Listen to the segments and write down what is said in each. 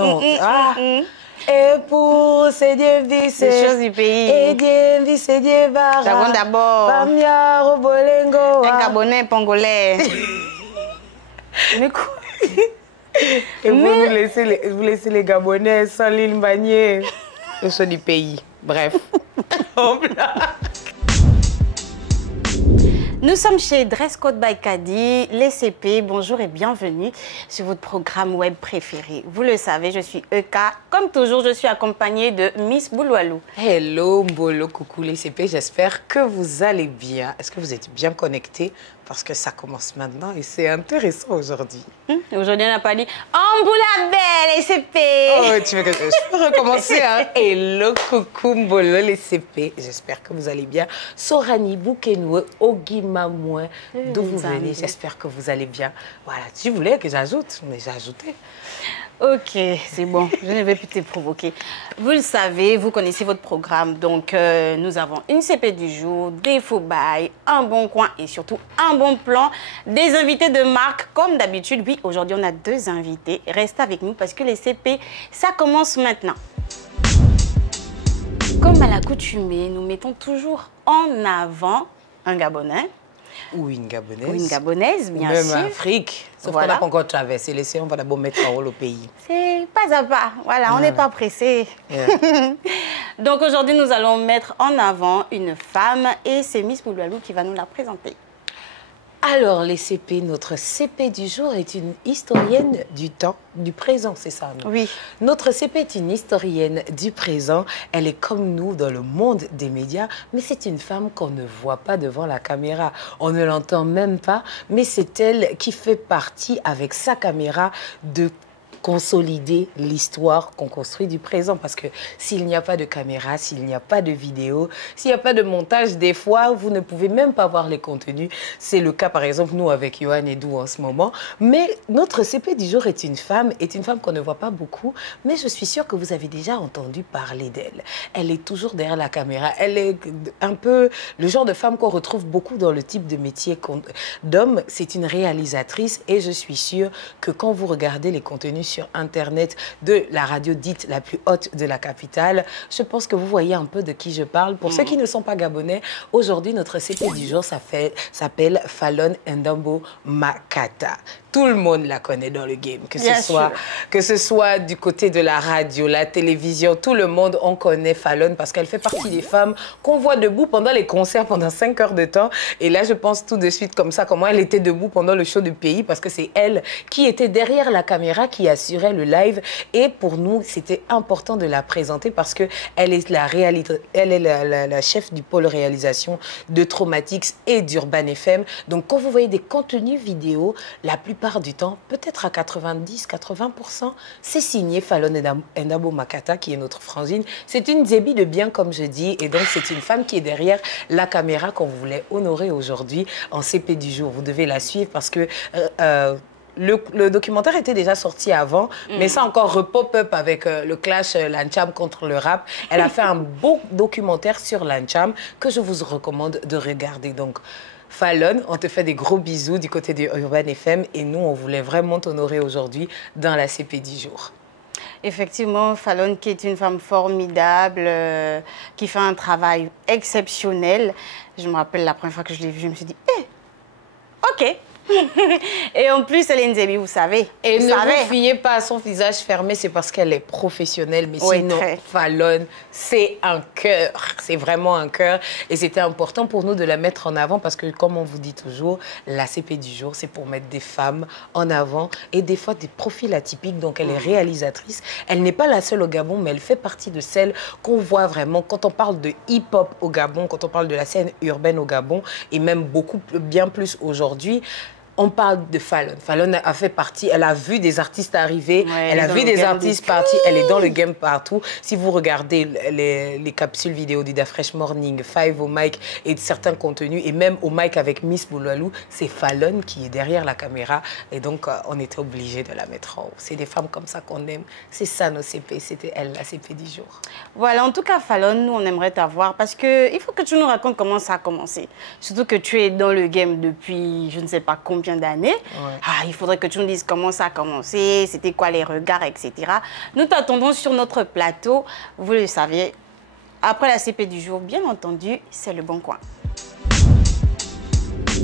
non. Et pour ces dieux les choses du pays. Et Dieu c'est Dieu D'abord, Pamia Robolengo. Un Gabonais, Pongolais. Mais quoi? Et vous laissez les Gabonais sans l'île Mbagné. Les choses du pays. Bref. Nous sommes chez Dress Code by Kadi, les CP. Bonjour et bienvenue sur votre programme web préféré. Vous le savez, je suis Eka. Comme toujours, je suis accompagnée de Miss Bouloualou. Hello Mbolo, coucou les CP, j'espère que vous allez bien. Est-ce que vous êtes bien connectés? Parce que ça commence maintenant et c'est intéressant aujourd'hui. Aujourd'hui, on n'a pas dit « Amboula belle, les CP !» Oh, tu veux que je peux recommencer, hein? Hello, coucou Mbolo, les CP. J'espère que vous allez bien. Sorani, Boukenwe, Ogimamouin, d'où vous venez, j'espère que vous allez bien. Voilà, tu voulais que j'ajoute, mais j'ai ajouté. Ok, c'est bon, je ne vais plus te provoquer. Vous le savez, vous connaissez votre programme. Donc, nous avons une CP du jour, des faux bails, un bon coin et surtout un bon plan. Des invités de marque, comme d'habitude. Oui, aujourd'hui, on a 2 invités. Restez avec nous parce que les CP, ça commence maintenant. Comme à l'accoutumée, nous mettons toujours en avant un Gabonais. Ou une Gabonaise. Ou une Gabonaise, bien sûr. Même Afrique. Sauf qu'on n'a pas encore traversé l'océan, on va d'abord mettre en rôle au pays. C'est pas à pas. Voilà, on n'est pas pressé. Yeah. Donc aujourd'hui, nous allons mettre en avant une femme et c'est Miss Bouloualou qui va nous la présenter. Alors, les CP, notre CP du jour est une historienne du temps, du présent, c'est ça, non? Oui. Notre CP est une historienne du présent. Elle est comme nous dans le monde des médias, mais c'est une femme qu'on ne voit pas devant la caméra. On ne l'entend même pas, mais c'est elle qui fait partie, avec sa caméra, de consolider l'histoire qu'on construit du présent. Parce que s'il n'y a pas de caméra, s'il n'y a pas de vidéo, s'il n'y a pas de montage, des fois, vous ne pouvez même pas voir les contenus. C'est le cas, par exemple, nous, avec Yohan et Dou en ce moment. Mais notre CP du jour est une femme qu'on ne voit pas beaucoup, mais je suis sûre que vous avez déjà entendu parler d'elle. Elle est toujours derrière la caméra. Elle est un peu le genre de femme qu'on retrouve beaucoup dans le type de métier d'homme. C'est une réalisatrice et je suis sûre que quand vous regardez les contenus sur Internet de la radio dite la plus haute de la capitale, je pense que vous voyez un peu de qui je parle. Pour ceux qui ne sont pas gabonais, aujourd'hui, notre CP du jour s'appelle Fallon Ndambo Makata. Tout le monde la connaît dans le game, que ce soit du côté de la radio, la télévision, tout le monde, on connaît Fallon parce qu'elle fait partie des femmes qu'on voit debout pendant les concerts pendant 5 heures de temps. Et là, je pense tout de suite comme ça, comment elle était debout pendant le show du pays parce que c'est elle qui était derrière la caméra, qui assurait le live. Et pour nous, c'était important de la présenter parce que elle est la chef du pôle réalisation de Traumatics et d'Urban FM. Donc, quand vous voyez des contenus vidéo, la plupart du temps, peut-être à 90-80%, c'est signé Fallon Ndambo Makata, qui est notre frangine. C'est une Zébi de bien, comme je dis, et donc c'est une femme qui est derrière la caméra qu'on voulait honorer aujourd'hui en CP du jour. Vous devez la suivre parce que le documentaire était déjà sorti avant, mais ça encore repop-up avec le clash Lancham contre le rap. Elle a fait un beau documentaire sur Lancham que je vous recommande de regarder. Donc, Fallon, on te fait des gros bisous du côté de Urban FM et nous, on voulait vraiment t'honorer aujourd'hui dans la CP du jour. Effectivement, Fallon qui est une femme formidable, qui fait un travail exceptionnel. Je me rappelle la première fois que je l'ai vue, je me suis dit, ok. Et en plus, elle est une Zébi, vous savez. Et ne vous fiez pas à son visage fermé, c'est parce qu'elle est professionnelle. Mais sinon, Fallon, c'est un cœur. C'est vraiment un cœur. Et c'était important pour nous de la mettre en avant parce que, comme on vous dit toujours, la CP du jour, c'est pour mettre des femmes en avant et des fois des profils atypiques. Donc, elle est réalisatrice. Elle n'est pas la seule au Gabon, mais elle fait partie de celles qu'on voit vraiment quand on parle de hip-hop au Gabon, quand on parle de la scène urbaine au Gabon et même bien plus aujourd'hui. On parle de Fallon. Fallon a fait partie, elle a vu des artistes arriver, elle a vu des artistes partir, elle est dans le game partout. Si vous regardez les capsules vidéo du Da Fresh Morning, Five au mic et de certains contenus, et même au mic avec Miss Bouloualou, c'est Fallon qui est derrière la caméra. Et donc, on était obligé de la mettre en haut. C'est des femmes comme ça qu'on aime. C'est ça nos CP, c'était elle, la CP du jour. Voilà, en tout cas, Fallon, nous, on aimerait t'avoir parce qu'il faut que tu nous racontes comment ça a commencé. Surtout que tu es dans le game depuis je ne sais pas combien combien d'années. Il faudrait que tu nous dises comment ça a commencé, c'était quoi les regards, etc. Nous t'attendons sur notre plateau. Vous le savez, après la CP du jour, bien entendu, c'est le Bon Coin.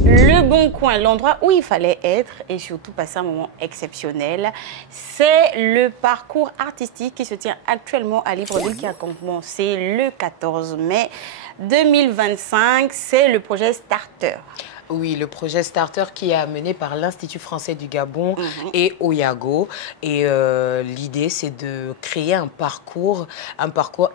Le Bon Coin, l'endroit où il fallait être et surtout passer un moment exceptionnel, c'est le parcours artistique qui se tient actuellement à Libreville, qui a commencé le 14 mai 2025. C'est le projet Starter. Oui, le projet Starter qui est mené par l'Institut français du Gabon et Oyago. Et l'idée, c'est de créer un parcours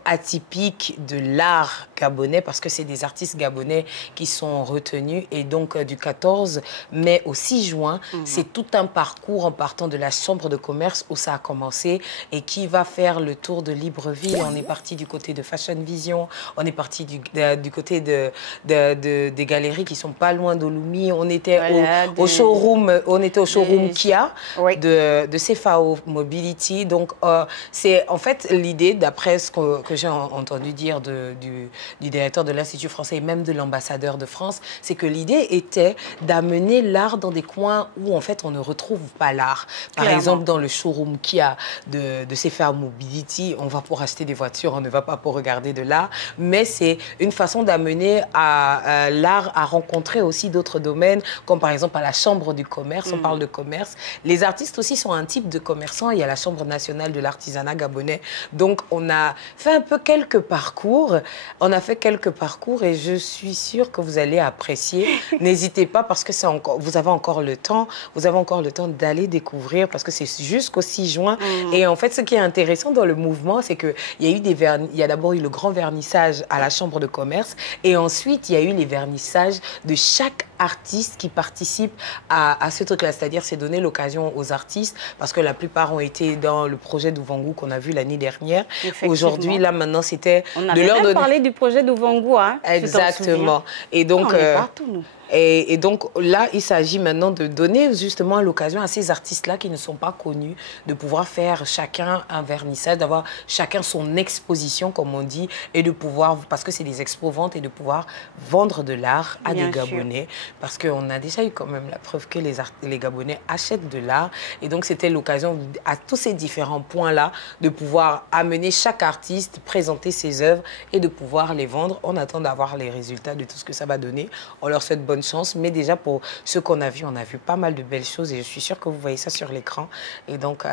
atypique de l'art gabonais parce que c'est des artistes gabonais qui sont retenus. Et donc, du 14 mai au 6 juin, c'est tout un parcours en partant de la chambre de commerce où ça a commencé et qui va faire le tour de Libreville. On est parti du côté de Fashion Vision, on est parti du côté des galeries qui sont pas loin d'Olumi. On était au showroom, Kia de CFAO Mobility. Donc, c'est en fait l'idée, d'après ce que j'ai entendu dire du directeur de l'Institut français et même de l'ambassadeur de France, c'est que l'idée était d'amener l'art dans des coins où en fait on ne retrouve pas l'art. Par exemple, dans le showroom Kia de CFAO Mobility, on va pour acheter des voitures, on ne va pas pour regarder de l'art, mais c'est une façon d'amener l'art à rencontrer aussi d'autres domaines, comme par exemple à la chambre du commerce, on parle de commerce. Les artistes aussi sont un type de commerçants, il y a la Chambre nationale de l'artisanat gabonais. Donc on a fait un peu quelques parcours, et je suis sûre que vous allez apprécier. N'hésitez pas parce que vous avez encore le temps d'aller découvrir parce que c'est jusqu'au 6 juin. Et en fait, ce qui est intéressant dans le mouvement, c'est qu'il y a d'abord eu le grand vernissage à la Chambre de commerce et ensuite il y a eu les vernissages de chaque artistes qui participent à ce truc-là. C'est-à-dire, c'est donner l'occasion aux artistes, parce que la plupart ont été dans le projet d'Ouvangu qu'on a vu l'année dernière. Aujourd'hui, là, maintenant, c'était de leur donner... parlé du projet d'Ouvangu, hein. Exactement. Et donc... on est partout, nous. Et donc là, il s'agit maintenant de donner justement l'occasion à ces artistes-là qui ne sont pas connus de pouvoir faire chacun un vernissage, d'avoir chacun son exposition, comme on dit, et de pouvoir, parce que c'est des expo-ventes, et de pouvoir vendre de l'art à des Gabonais. Parce qu'on a déjà eu quand même la preuve que les Gabonais achètent de l'art. Et donc c'était l'occasion à tous ces différents points-là de pouvoir amener chaque artiste, présenter ses œuvres et de pouvoir les vendre. On attend d'avoir les résultats de tout ce que ça va donner. On leur souhaite bonne chance, mais déjà pour ce qu'on a vu, on a vu pas mal de belles choses et je suis sûre que vous voyez ça sur l'écran. Et donc,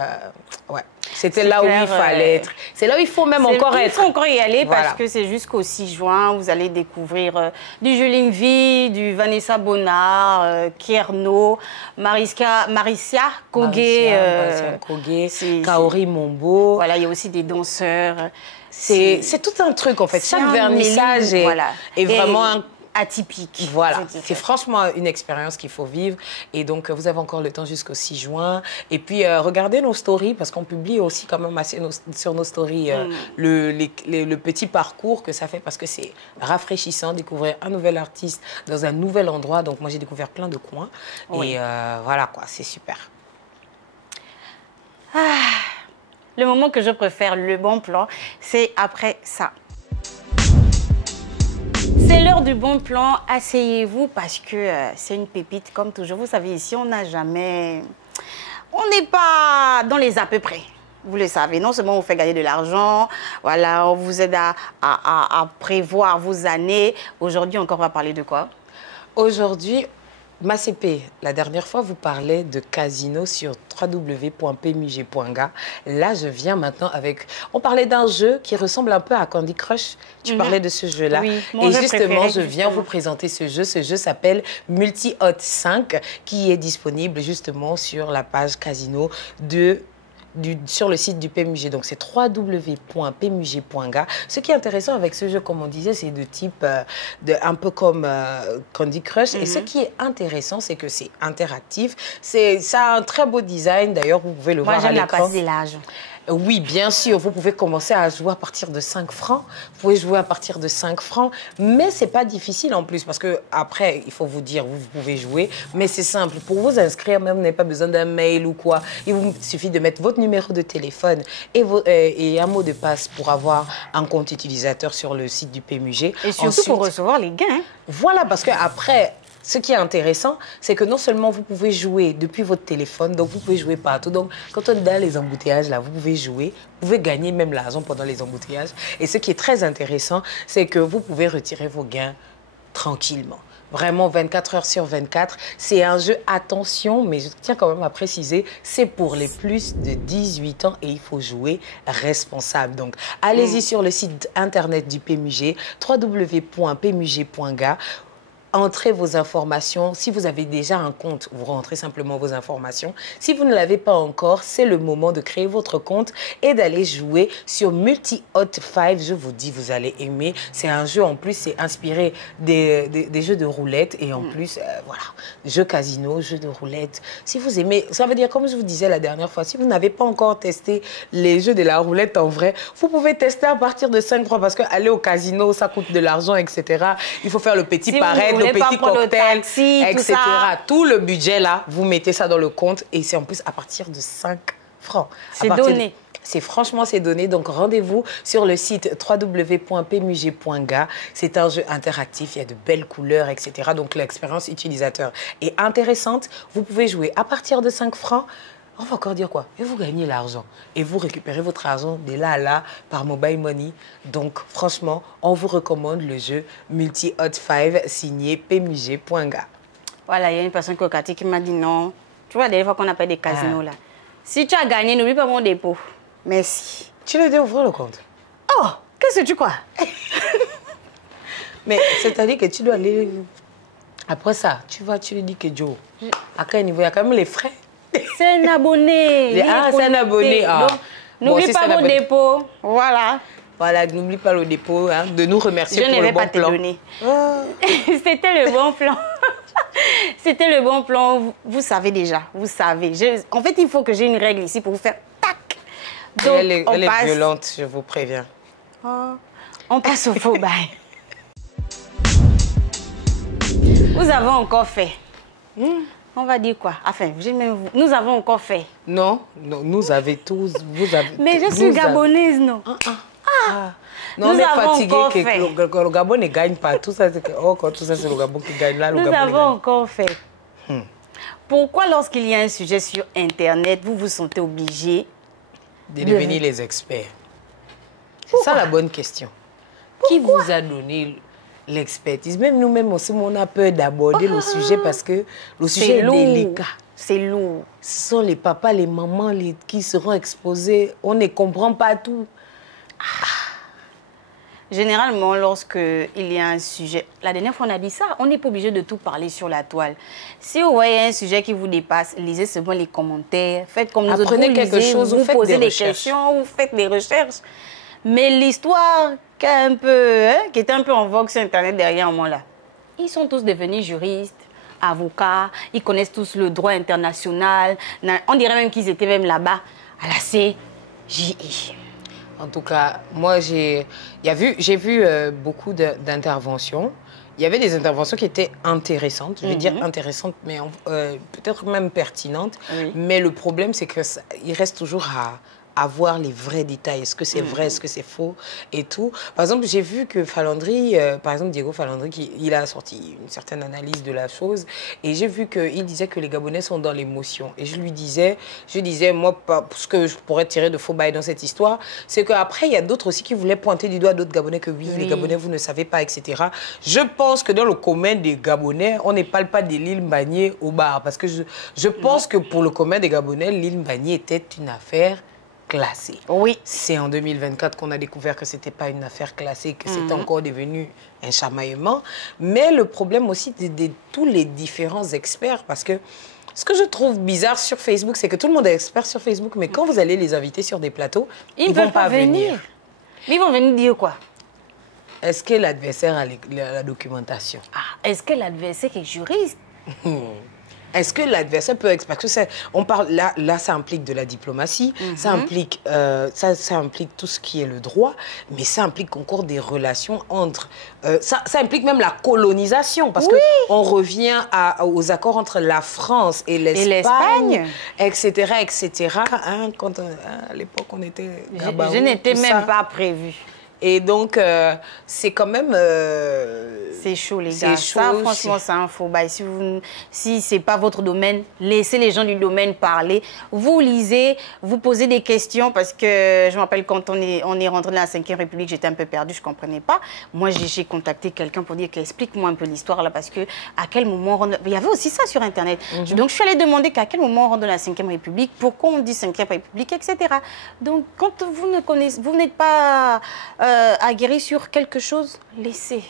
ouais, c'était là où il fallait être. C'est là où il faut même encore être. Il faut encore y aller parce que c'est jusqu'au 6 juin. Vous allez découvrir du Julien V, du Vanessa Bonnard, Kierno, Maricia Kogé, Kaori Mombo. Voilà, il y a aussi des danseurs. C'est tout un truc en fait. Chaque vernissage est vraiment atypique. Voilà, c'est franchement une expérience qu'il faut vivre. Et donc, vous avez encore le temps jusqu'au 6 juin. Et puis, regardez nos stories, parce qu'on publie aussi quand même assez sur nos stories le petit parcours que ça fait, parce que c'est rafraîchissant, découvrir un nouvel artiste dans un nouvel endroit. Donc, moi, j'ai découvert plein de coins. Et voilà, quoi, c'est super. Le moment que je préfère, le bon plan, c'est après ça. C'est l'heure du bon plan, asseyez-vous parce que c'est une pépite comme toujours. Vous savez, ici, on n'a jamais... On n'est pas dans les à peu près. Vous le savez, non seulement on vous fait gagner de l'argent, voilà, on vous aide à prévoir vos années. Aujourd'hui, encore, on va parler de quoi? Aujourd'hui, MACP, la dernière fois, vous parlez de casino sur www.pmug.ga. Là, je viens maintenant avec... On parlait d'un jeu qui ressemble un peu à Candy Crush. Tu parlais de ce jeu-là. Oui, et justement, je viens vous présenter ce jeu. Ce jeu s'appelle Multi-Hot 5, qui est disponible justement sur la page casino sur le site du PMUG. Donc, c'est www.pmug.ga. Ce qui est intéressant avec ce jeu, comme on disait, c'est de type un peu comme Candy Crush. Et ce qui est intéressant, c'est que c'est interactif. Ça a un très beau design. D'ailleurs, vous pouvez le voir à l'écran. Moi, j'aime la passe des l'âge. Oui, bien sûr, vous pouvez commencer à jouer à partir de 5 francs. Vous pouvez jouer à partir de 5 francs, mais c'est pas difficile en plus parce que après, il faut vous dire, vous pouvez jouer, mais c'est simple. Pour vous inscrire, même, vous n'avez pas besoin d'un mail ou quoi. Il vous suffit de mettre votre numéro de téléphone et un mot de passe pour avoir un compte utilisateur sur le site du PMUG. Et surtout pour recevoir les gains. Voilà, parce qu'après... ce qui est intéressant, c'est que non seulement vous pouvez jouer depuis votre téléphone, donc vous pouvez jouer partout. Donc, quand on est dans les embouteillages, là, vous pouvez jouer, vous pouvez gagner même l'argent pendant les embouteillages. Et ce qui est très intéressant, c'est que vous pouvez retirer vos gains tranquillement. Vraiment 24 heures sur 24. C'est un jeu, attention, mais je tiens quand même à préciser, c'est pour les plus de 18 ans et il faut jouer responsable. Donc, allez-y sur le site internet du PMUG, www.pmug.ga. Entrez vos informations. Si vous avez déjà un compte, vous rentrez simplement vos informations. Si vous ne l'avez pas encore, c'est le moment de créer votre compte et d'aller jouer sur Multi-Hot 5. Je vous dis, vous allez aimer. C'est un jeu, en plus, c'est inspiré des jeux de roulette. Et en plus, voilà, jeux casino, jeux de roulette. Si vous aimez, ça veut dire, comme je vous disais la dernière fois, si vous n'avez pas encore testé les jeux de la roulette en vrai, vous pouvez tester à partir de 5 francs parce qu'aller au casino, ça coûte de l'argent, etc. Il faut faire le petit pareil, le petit cocktail, taxi, etc. Tout le budget, là, vous mettez ça dans le compte et c'est en plus à partir de 5 francs. C'est donné. Franchement, c'est donné. Donc, rendez-vous sur le site www.pmug.ga. C'est un jeu interactif. Il y a de belles couleurs, etc. Donc, l'expérience utilisateur est intéressante. Vous pouvez jouer à partir de 5 francs. On va encore dire quoi? Et vous gagnez l'argent. Et vous récupérez votre argent de là à là par mobile money. Donc, franchement, on vous recommande le jeu Multi-Hot 5 signé pmug.ga. Voilà, il y a une personne qui m'a dit non. Tu vois, des fois qu'on appelle des casinos là. Si tu as gagné, n'oublie pas mon dépôt. Merci. Tu l'as dit ouvrir le compte. Oh, qu'est-ce que tu crois? Mais c'est-à-dire que tu dois aller... Après ça, tu lui dis que Joe, à quel niveau? Il y a quand même les frais. C'est un abonné. Ah, c'est un abonné. Ah. N'oublie pas mon dépôt. Voilà. Voilà, n'oublie pas le dépôt, hein, de nous remercier pour le bon plan. Je ne vais pas te donner. C'était le bon plan. C'était le bon plan. Vous savez déjà, vous savez. En fait, il faut que j'ai une règle ici pour vous faire tac. Donc, elle est violente, je vous préviens. Oh, on passe au faux bail. Vous avez encore fait. On va dire quoi? Enfin, nous avons encore fait. Non, nous avez tous. Vous avez, mais je suis gabonaise, non? Non, on est fatigué que le Gabon ne gagne pas. Tout ça, c'est quand tout ça, c'est le Gabon qui gagne. Là, nous avons encore fait. Pourquoi, lorsqu'il y a un sujet sur Internet, vous vous sentez obligé de devenir les experts? C'est ça la bonne question. Qui vous a donné l'expertise? Même nous-mêmes aussi, on a peur d'aborder le sujet parce que le sujet est délicat. C'est lourd. Ce sont les papas, les mamans qui seront exposés. On ne comprend pas tout. Généralement, lorsqu'il y a un sujet, la dernière fois on a dit ça, on n'est pas obligé de tout parler sur la toile. Si vous voyez un sujet qui vous dépasse, lisez seulement les commentaires, faites comme nous autres, apprenez quelque chose, vous posez des questions, vous faites des recherches. Mais l'histoire qui était un peu en vogue sur Internet derrière moi là, ils sont tous devenus juristes, avocats, ils connaissent tous le droit international. On dirait même qu'ils étaient même là-bas à la CJI. En tout cas, moi, j'ai vu beaucoup d'interventions. Il y avait des interventions qui étaient intéressantes, je veux dire intéressantes, mais peut-être même pertinentes. Oui. Mais le problème, c'est qu'il reste toujours à voir les vrais détails. Est-ce que c'est vrai, est-ce que c'est faux et tout. Par exemple, j'ai vu que Falandri, par exemple Diego Falandri, il a sorti une certaine analyse de la chose et j'ai vu qu'il disait que les Gabonais sont dans l'émotion. Et je disais, moi, ce que je pourrais tirer de faux bail dans cette histoire, c'est qu'après, il y a d'autres aussi qui voulaient pointer du doigt d'autres Gabonais que oui, les Gabonais, vous ne savez pas, etc. Je pense que dans le commun des Gabonais, on ne parle pas de l'île Mbagné au bar. Parce que je pense que pour le commun des Gabonais, l'île Mbagné était une affaire classée. Oui. C'est en 2024 qu'on a découvert que ce n'était pas une affaire classée, que c'était encore devenu un chamaillement. Mais le problème aussi de tous les différents experts, parce que ce que je trouve bizarre sur Facebook, c'est que tout le monde est expert sur Facebook, mais quand vous allez les inviter sur des plateaux, ils ne vont pas venir. Ils vont venir dire quoi? Est-ce que l'adversaire a la documentation? Est-ce que l'adversaire est juriste? Est-ce que l'adversaire peut... Parce que on parle, là, ça implique de la diplomatie, ça implique tout ce qui est le droit, mais ça implique encore des relations entre... ça implique même la colonisation, parce qu'on revient aux accords entre la France et l'Espagne, etc., etc. Hein, quand à l'époque, on était... Je n'étais même pas prévue. Et donc, c'est quand même... c'est chaud, les gars. Chaud, ça, franchement, c'est un faux bail. Si ce n'est pas votre domaine, laissez les gens du domaine parler. Vous lisez, vous posez des questions parce que je me rappelle quand on est rentré dans la 5e République, j'étais un peu perdue, je ne comprenais pas. Moi, j'ai contacté quelqu'un pour dire explique-moi un peu l'histoire là parce que à quel moment on rentre... Il y avait aussi ça sur Internet. Donc, je suis allée demander qu'à quel moment on rentre dans la 5e République, pourquoi on dit 5e République, etc. Donc, quand vous n'êtes pas aguerri sur quelque chose, laissez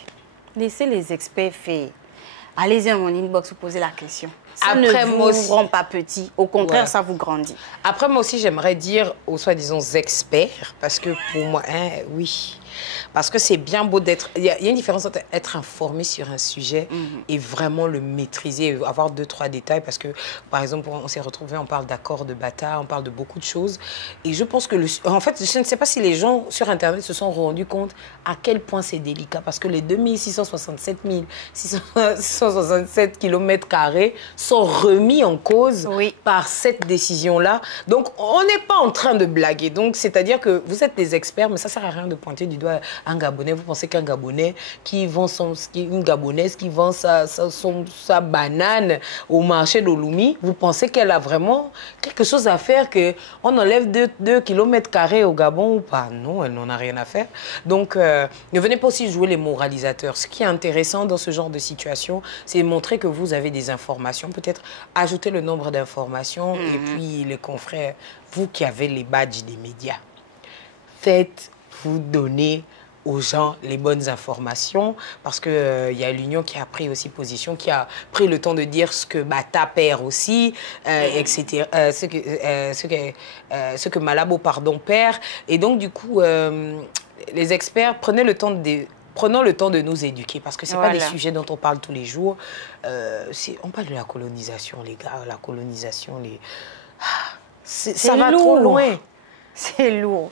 les experts faire. Allez-y dans mon inbox, vous posez la question. Ça Après, ne vous rend pas petit. Au contraire, ça vous grandit. Après, moi aussi, j'aimerais dire aux soi-disant experts, parce que pour moi, oui. Parce que c'est bien beau d'être... Il y a une différence entre être informé sur un sujet et vraiment le maîtriser, avoir 2-3 détails. Parce que, par exemple, on s'est retrouvés, on parle d'accords de bâtard, on parle de beaucoup de choses. Et je pense que... En fait, je ne sais pas si les gens sur Internet se sont rendus compte à quel point c'est délicat. Parce que les 2667 667 km² sont remis en cause par cette décision-là. Donc, on n'est pas en train de blaguer. Donc, c'est-à-dire que vous êtes des experts, mais ça ne sert à rien de pointer du doigt un Gabonais. Vous pensez qu'un Gabonais qui vend une Gabonaise qui vend sa banane au marché d'Olumi, vous pensez qu'elle a vraiment quelque chose à faire, qu'on enlève 2 km² au Gabon ou pas? Non, elle n'en a rien à faire. Donc, ne venez pas aussi jouer les moralisateurs. Ce qui est intéressant dans ce genre de situation, c'est montrer que vous avez des informations, peut-être ajouter le nombre d'informations et puis les confrères, vous qui avez les badges des médias, faites-vous donner aux gens les bonnes informations parce qu'il y a l'Union qui a pris aussi position, qui a pris le temps de dire ce que Bata perd aussi, etc., ce que Malabo perd. Et donc, du coup, les experts, prenons le temps de nous éduquer parce que ce n'est pas des sujets dont on parle tous les jours. On parle de la colonisation, les gars, la colonisation, ça va trop loin. C'est lourd.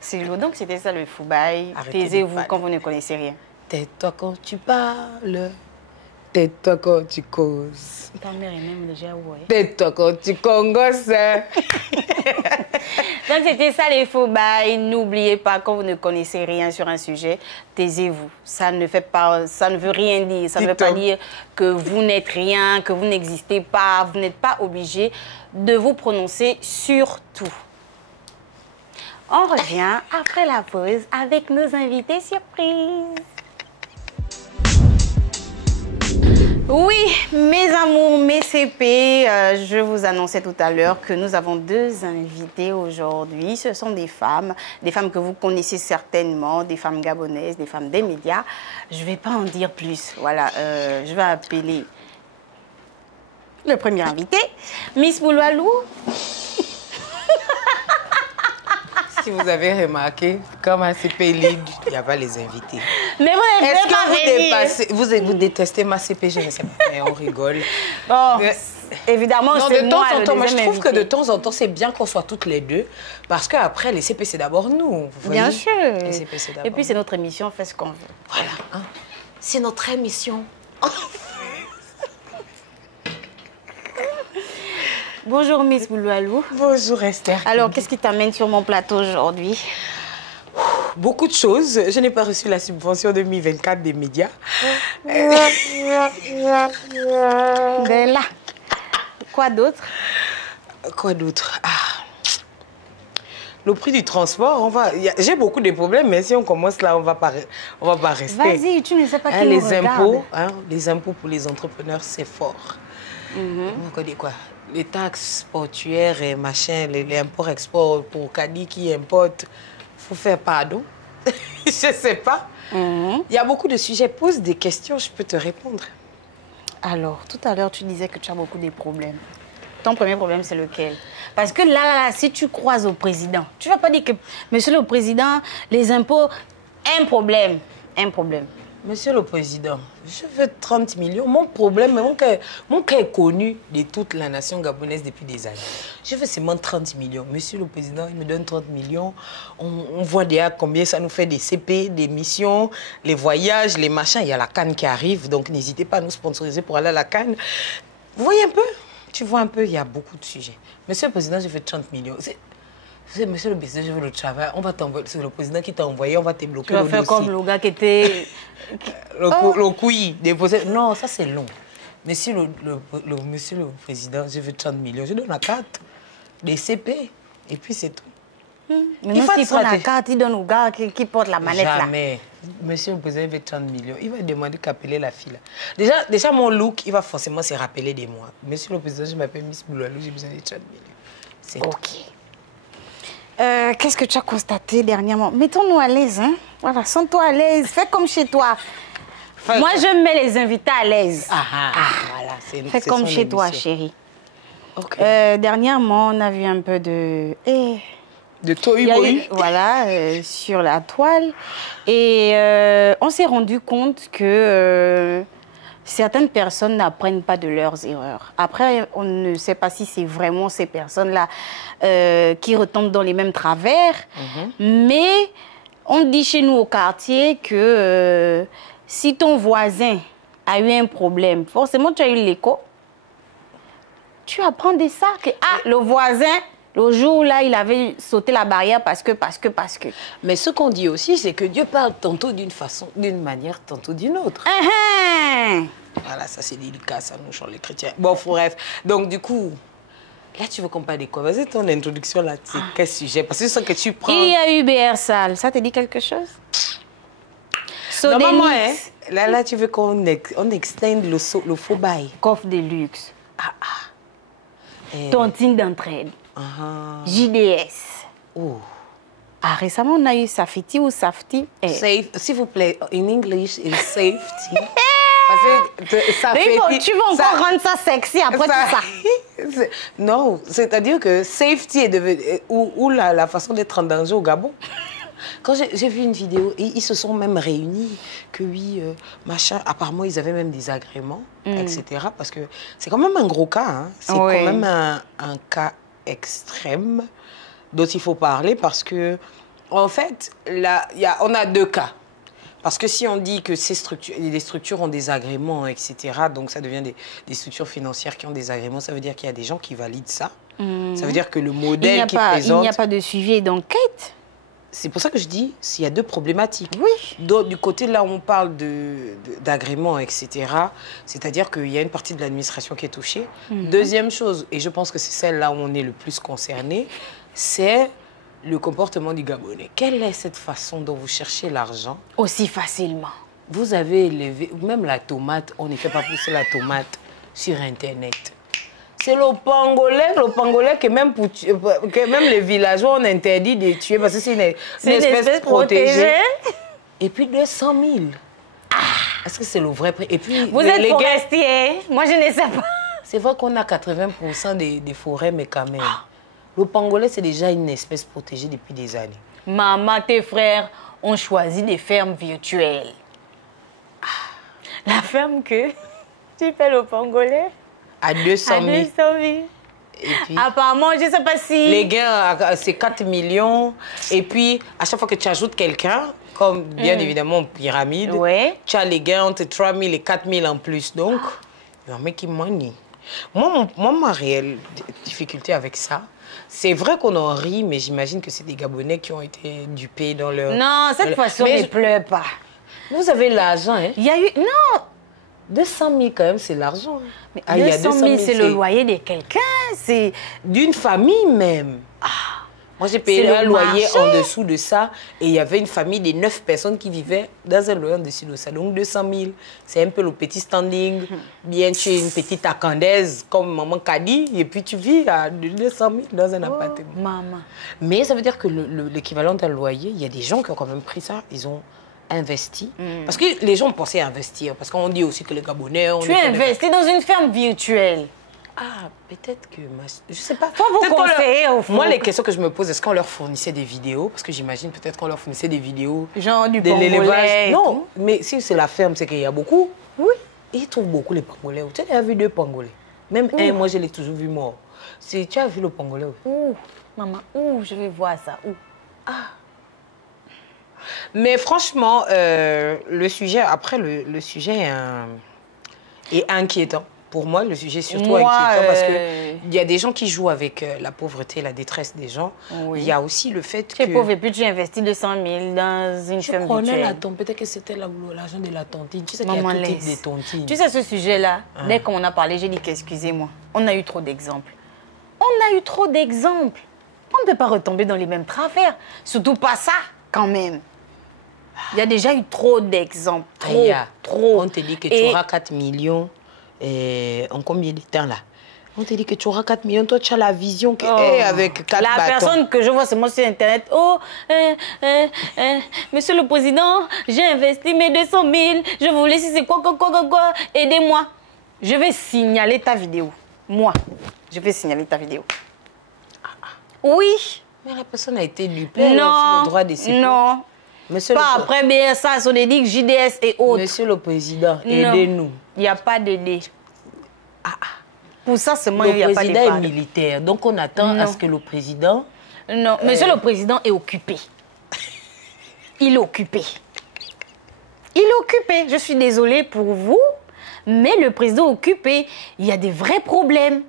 C'est lourd. Donc, c'était ça le foubaï. Taisez-vous quand vous ne connaissez rien. Tais-toi quand tu parles. Tais-toi quand tu causes. Ta mère est même déjà, ouais. Tais-toi quand tu congosses. Donc, c'était ça les foubaï. N'oubliez pas, quand vous ne connaissez rien sur un sujet, taisez-vous. Ça ne veut rien dire. Ça ne veut pas dire que vous n'êtes rien, que vous n'existez pas. Vous n'êtes pas obligé de vous prononcer sur tout. On revient après la pause avec nos invités surprises. Oui, mes amours, mes CP, je vous annonçais tout à l'heure que nous avons 2 invités aujourd'hui. Ce sont des femmes que vous connaissez certainement, des femmes gabonaises, des femmes des médias. Je ne vais pas en dire plus. Voilà, je vais appeler le premier invité, Miss Bouloualou. Si vous avez remarqué, comme un CP League, il n'y a pas les invités. Mais vous est-ce que vous détestez ma CP? Je ne sais pas, mais on rigole. Oh, évidemment, c'est moi le deuxième invité. Je trouve que de temps en temps, c'est bien qu'on soit toutes les deux, parce qu'après, les CP, c'est d'abord nous. Vous voyez? Bien sûr. Les CP, c'est d'abord. Et puis, c'est notre émission, on fait ce qu'on veut. Voilà. Hein? C'est notre émission. Bonjour Miss Bouloualou. Bonjour Esther. Alors, qu'est-ce qui t'amène sur mon plateau aujourd'hui? Beaucoup de choses. Je n'ai pas reçu la subvention 2024 des médias. Bella. Quoi d'autre? Quoi d'autre? Le prix du transport, j'ai beaucoup de problèmes, mais si on commence là, on va pas rester. Vas-y, tu ne sais pas qui nous regarde. Les impôts pour les entrepreneurs, c'est fort. On connaît quoi? Les taxes portuaires et machin, les imports-exports pour Cadi qui importe, il faut faire pardon. Je ne sais pas. Il y a beaucoup de sujets. Pose des questions, je peux te répondre. Alors, tout à l'heure, tu disais que tu as beaucoup de problèmes. Ton premier problème, c'est lequel? Parce que là, si tu croises au président, tu ne vas pas dire que, monsieur le président, les impôts, un problème. Monsieur le Président, je veux 30 millions. Mon problème, mon cas est connu de toute la nation gabonaise depuis des années. Je veux seulement 30 millions. Monsieur le Président, il me donne 30 millions. On voit déjà combien ça nous fait des CP, des missions, les voyages, les machins. Il y a la CAN qui arrive, donc n'hésitez pas à nous sponsoriser pour aller à la CAN. Vous voyez un peu? Tu vois un peu, il y a beaucoup de sujets. Monsieur le Président, je veux 30 millions. Monsieur le président, je veux le travail. On va t'envoyer. C'est le président qui t'a envoyé, on va te bloquer Tu vas faire comme le gars qui était... Le couille déposé. Non, ça c'est long. Monsieur monsieur le président, je veux 30 millions. Je donne la carte des CP. Et puis c'est tout. Mais non, s'il prend la carte, il donne au gars qui porte la manette là. Jamais. Monsieur le président, il veut 30 millions. Il va demander qu'appeler la fille là. Déjà, mon look, il va forcément se rappeler de moi. Monsieur le président, je m'appelle Miss Boulalou, j'ai besoin de 30 millions. C'est OK. Qu'est-ce que tu as constaté dernièrement? Mettons-nous à l'aise, hein? Voilà, sens-toi à l'aise. Fais comme chez toi. Moi, je mets les invités à l'aise. Voilà. Fais comme chez toi, chérie. OK. Dernièrement, on a vu un peu de... De tohu-bohu. Voilà, sur la toile. Et on s'est rendu compte que certaines personnes n'apprennent pas de leurs erreurs. Après, on ne sait pas si c'est vraiment ces personnes-là qui retombent dans les mêmes travers. Mais on dit chez nous au quartier que si ton voisin a eu un problème, forcément tu as eu l'écho. Tu apprends de ça que le voisin... Le jour-là, il avait sauté la barrière parce que. Mais ce qu'on dit aussi, c'est que Dieu parle tantôt d'une façon, d'une manière, tantôt d'une autre. Voilà, ça c'est délicat, ça nous change les chrétiens. Bon, bref. Donc du coup, là tu veux qu'on parle de quoi? Vas-y, ton introduction là, c'est quel sujet? Parce que c'est ça que tu prends. Il y a eu BR Sale, ça te dit quelque chose? Normalement, hein, là tu veux qu'on extend le faux bail. Coffre de luxe. Tontine d'entraide. JDS. Oh. Récemment, on a eu Safety ou Safety. Safe, s'il vous plaît, in English, it's safety. Parce que safety, tu vas encore rendre ça sexy après tout ça. Non, c'est-à-dire que safety est devenu... Ou la façon d'être en danger au Gabon. Quand j'ai vu une vidéo, et ils se sont même réunis, que oui, machin, apparemment ils avaient même des agréments, etc. Parce que c'est quand même un gros cas, hein. C'est quand même un cas extrême dont il faut parler parce que, en fait, là, on a deux cas. Parce que si on dit que les structures ont des agréments, etc., donc ça devient des structures financières qui ont des agréments, ça veut dire qu'il y a des gens qui valident ça. Ça veut dire que le modèle qui présente... Il n'y a pas de suivi et d'enquête. C'est pour ça que je dis, s'il y a deux problématiques. Oui. Donc, du côté là où on parle d'agréments, etc., c'est-à-dire qu'il y a une partie de l'administration qui est touchée. Deuxième chose, et je pense que c'est celle-là où on est le plus concerné, c'est le comportement du Gabonais. Quelle est cette façon dont vous cherchez l'argent? Aussi facilement. Vous avez élevé, même la tomate, on ne fait pas pousser la tomate sur Internet. C'est le pangolais que même les villageois ont interdit de tuer parce que c'est une espèce protégée. Et puis 200 000. Est-ce que c'est le vrai prix? Et puis, vous êtes forestier, moi je ne sais pas. C'est vrai qu'on a 80% des forêts, mais quand même. Le pangolais, c'est déjà une espèce protégée depuis des années. Maman, tes frères ont choisi des fermes virtuelles. La ferme que tu fais le pangolais à 200 000. Et puis, apparemment, je ne sais pas si... Les gains, c'est 4 millions. Et puis, à chaque fois que tu ajoutes quelqu'un, comme bien évidemment en pyramide, tu as les gains entre 3 000 et 4 000 en plus. Donc, il y a un mec qui money. Moi, ma réelle difficulté avec ça, c'est vrai qu'on en rit, mais j'imagine que c'est des Gabonais qui ont été dupés dans leur... Non, cette fois-ci, on ne pleure pas. Vous avez l'argent, hein? Il y a eu... Non! 200 000 quand même, c'est l'argent. Mais 200 000, c'est le loyer de quelqu'un, c'est... D'une famille même. Moi, j'ai payé un loyer en dessous de ça et il y avait une famille de 9 personnes qui vivaient dans un loyer en dessous de ça. Donc 200 000, c'est un peu le petit standing. Bien, tu es une petite akandaise comme maman Kadi et puis tu vis à 200 000 dans un appartement. Maman. Mais ça veut dire que l'équivalent d'un loyer, il y a des gens qui ont quand même pris ça, ils ont investi. Parce que les gens pensaient investir. Parce qu'on dit aussi que les Gabonais... Tu investis dans une ferme virtuelle. Peut-être que... Je sais pas. Faut vous conseiller au fond. Moi, les questions que je me pose, est-ce qu'on leur fournissait des vidéos? Parce que j'imagine peut-être qu'on leur fournissait des vidéos. Genre du pangolais. Non, mais si c'est la ferme, c'est qu'il y a beaucoup. Oui. Et ils trouvent beaucoup les pangolais. Tu as déjà vu 2 pangolais? Même un, moi, je l'ai toujours vu mort. Tu as vu le pangolais? Où? Maman, où? Je vais voir ça. Où? Mais franchement, le sujet, après, le sujet est inquiétant. pour moi, le sujet est surtout Moi, inquiétant parce qu'il y a des gens qui jouent avec la pauvreté, la détresse des gens. Oui. Il y a aussi le fait tu que... es pauvre et puis tu investis 200 000 dans une ferme Je prenais la virtuelle. tante, peut-être que c'était l'argent de la tontine. Tu sais qu'il y a Maman, tout type laisse. de tontines. Tu sais, ce sujet-là, dès qu'on en a parlé, j'ai dit qu'excusez-moi, on a eu trop d'exemples. On a eu trop d'exemples. On ne peut pas retomber dans les mêmes travers. Surtout pas ça, quand même. Il y a déjà eu trop d'exemples. Trop, trop. On te dit que tu auras 4 millions en combien de temps là? On te dit que tu auras 4 millions, toi tu as la vision que, avec 4 La bâtons. personne que je vois, c'est moi sur Internet. Oh, monsieur le président, j'ai investi mes 200 000. Je vous laisse, c'est quoi, aidez-moi. Je vais signaler ta vidéo. Moi, je vais signaler ta vidéo. Oui. Mais la personne a été lupée, elle a aussi Non, le droit de s'y non. Monsieur Pas le... après BSA, Sonédic, JDS et autres. Monsieur le Président, aidez-nous. Il n'y a pas d'aider. Pour ça, c'est moi, il n'y Le a pas de président est militaire, donc on attend à ce que le président... Non, monsieur le président est occupé. Il est occupé. Il est occupé. Je suis désolée pour vous, mais le président est occupé. Il y a des vrais problèmes.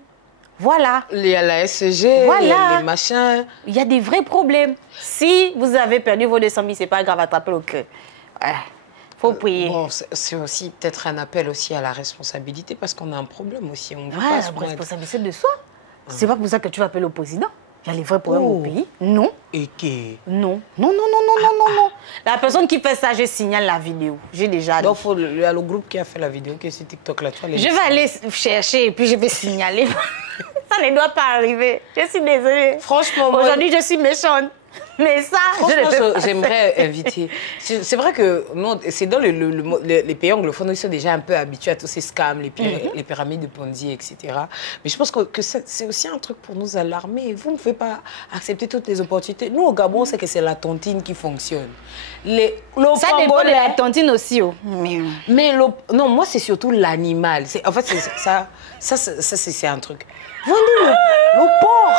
Voilà. Il y a la SG, Voilà. il y a les machins. Il y a des vrais problèmes. Si vous avez perdu vos 200 000, c'est pas grave, attrapez le cœur. Faut prier. Bon, c'est aussi peut-être un appel aussi à la responsabilité parce qu'on a un problème aussi. On veut Ouais, pas la se prendre- responsabilité de soi. C'est pas pour ça que tu vas appeler le président. Il y a les vrais problèmes au pays. Non. Et que... Non. Non, non, non, non, non, non, non. La personne qui fait ça, je signale la vidéo. J'ai déjà dit. Donc, il y a le groupe qui a fait la vidéo qui est sur TikTok là. Tu vas les Je vais aller chercher et puis je vais signaler. Ça ne doit pas arriver. Je suis désolée. Franchement, moi- aujourd'hui, je suis méchante. Mais ça, je ne peux Franchement, pas j'aimerais inviter. C'est vrai que non, c'est dans les pays anglophones, ils sont déjà un peu habitués à tous ces scams, les pyramides de Ponzi, etc. Mais je pense que c'est aussi un truc pour nous alarmer. Vous ne pouvez pas accepter toutes les opportunités. Nous, au Gabon, on sait que c'est la tontine qui fonctionne. Ça dépend de la tontine aussi. Oh. Mais non, moi, c'est surtout l'animal. En fait, c'est un truc. Venez, le porc.